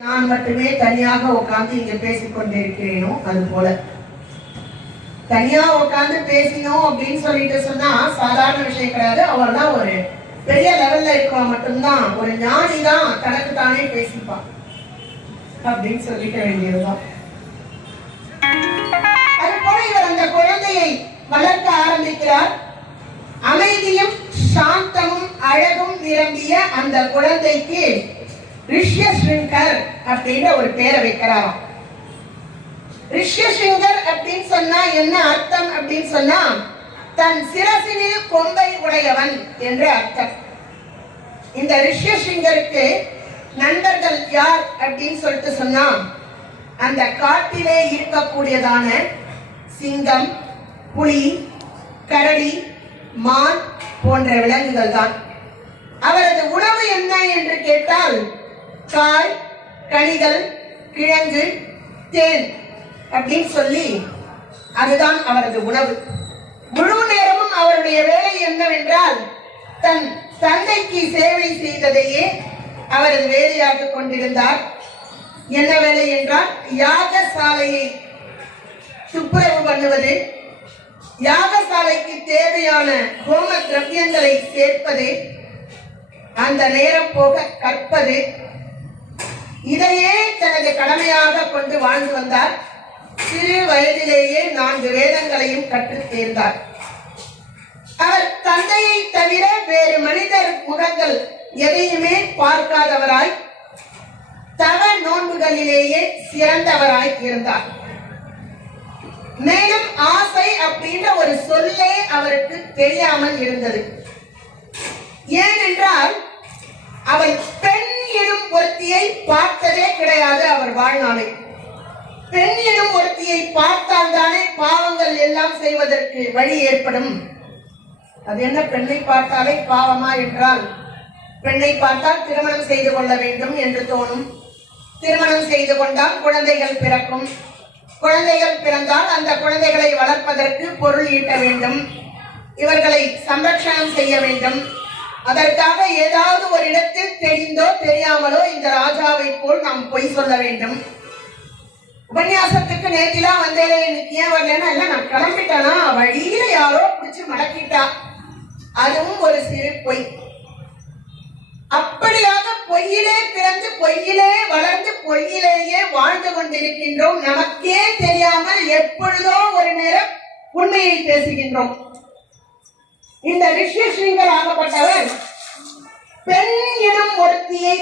நான் மட்டுமே தனியாக உட்கார்ந்து இங்க பேசிக் கொண்டிருக்கிறேனோ அது போல தனியா உட்கார்ந்து பேசினோம் அப்படின்னு சொல்லிட்டு சொன்னா சாதாரண விஷயம் கிடையாது. அவர்தான் ஒரு பெரிய லெவல்ல இருக்கா மட்டும்தான் ஒரு ஞானி தான் தனக்கு தானே பேசிப்பான் அப்படின்னு சொல்லிக்க வேண்டியதுதான். அது போல இவர் அந்த குழந்தையை வளர்க்க ஆரம்பிக்கிறார். அமைதியும் சாந்தமும் அழகும் நிரம்பிய அந்த குழந்தைக்கு ரிஷ்யசிங்கர் அப்படின்ற ஒரு பேரை வைக்கிறாராம். ரிஷ்யசிங்கர் அப்படின்னு சொன்னா என்ன அர்த்தம் அப்படின்னு சொன்னா தன் சிரசினில் கொம்பை உடையவன் என்ற அர்த்தம். இந்த ரிஷ்யசிங்கருக்கு நண்பர்கள் யார் அப்படின்னு சொல்லிட்டு சொன்னா அந்த காட்டிலே இருக்கக்கூடியதான சிங்கம், புலி, கரடி, மான் போன்ற விலங்குகள் தான். அவரது உணவு என்ன என்று கேட்டால் காய், கனிகள், கிழங்கு, தேன் அப்படின்னு சொல்லி அதுதான் அவரது உணவு. முழு நேரமும் அவருடைய வேலை என்னவென்றால் தன் தந்தைக்கு சேவை செய்ததையே அவரது வேலையாக கொண்டிருந்தார். என்ன வேலை என்றால் யாகசாலையை துப்புரவு பண்ணுவது, யாகசாலைக்கு தேவையான ஹோம திரவியங்களை சேர்ப்பது, அந்த நேரம் போக கற்பது, இதையே தனது கடமையாக கொண்டு வாழ்ந்து வந்தார். சிறு வயதிலேயே 4 வேதங்களையும் கற்றுத் தேர்ந்தார். அவர் தந்தையை தவிர வேறு மனிதர் முகங்கள் எதையுமே பார்க்காதவராய் தவ நோன்புகளிலேயே சிறந்தவராய் இருந்தார். மேலும் ஆசை அப்படின்ற ஒரு சொல்லே அவருக்கு தெரியாமல் இருந்தது. ஏனென்றால் அவர் பெண் எனும் ஒருத்தியை பார்த்ததே கிடையாது. அவர் வாழ்நாளை பெண் எனும் ஒருத்தியை பார்த்தால் தானே பாவங்கள் எல்லாம் செய்வதற்கு வழி ஏற்படும். அது என்ன பெண்ணை பார்த்தாலே பாவமா என்றால் பெண்ணை பார்த்தால் திருமணம் செய்து கொள்ள வேண்டும் என்று தோணும். திருமணம் செய்து கொண்டால் குழந்தைகள் பிறக்கும். குழந்தைகள் பிறந்தால் அந்த குழந்தைகளை வளர்ப்பதற்கு பொருள் ஈட்ட வேண்டும். இவர்களை சம்ரட்சணம் செய்ய வேண்டும். அதற்காக ஏதாவது ஒரு இடத்தில் தெரிந்தோ தெரியாமலோ இந்த ராஜாவை போல் நாம் பொய் சொல்ல வேண்டும். உபன்யாசத்துக்கு நேற்றிலாம் வந்தேன், இன்னைக்கு ஏன் வரலன்னா இல்ல நான் கிளம்பிட்டேனா வழியில யாரோ பிடிச்சு மடக்கிட்டா, அதுவும் ஒரு சிறு பொய். அப்படியாக பொய்யிலே பிறந்து பொய்யிலே வளர்ந்து பொய்யிலேயே வாழ்ந்து கொண்டிருக்கின்றோம். நமக்கே தெரியாமல் எப்பொழுதோ ஒரு நேரம் உண்மையை பேசுகின்றோம். இந்த ரிஷ்யசிங்கர் ஆகப்பட்டவர் பெண் எனும் ஒருத்தியை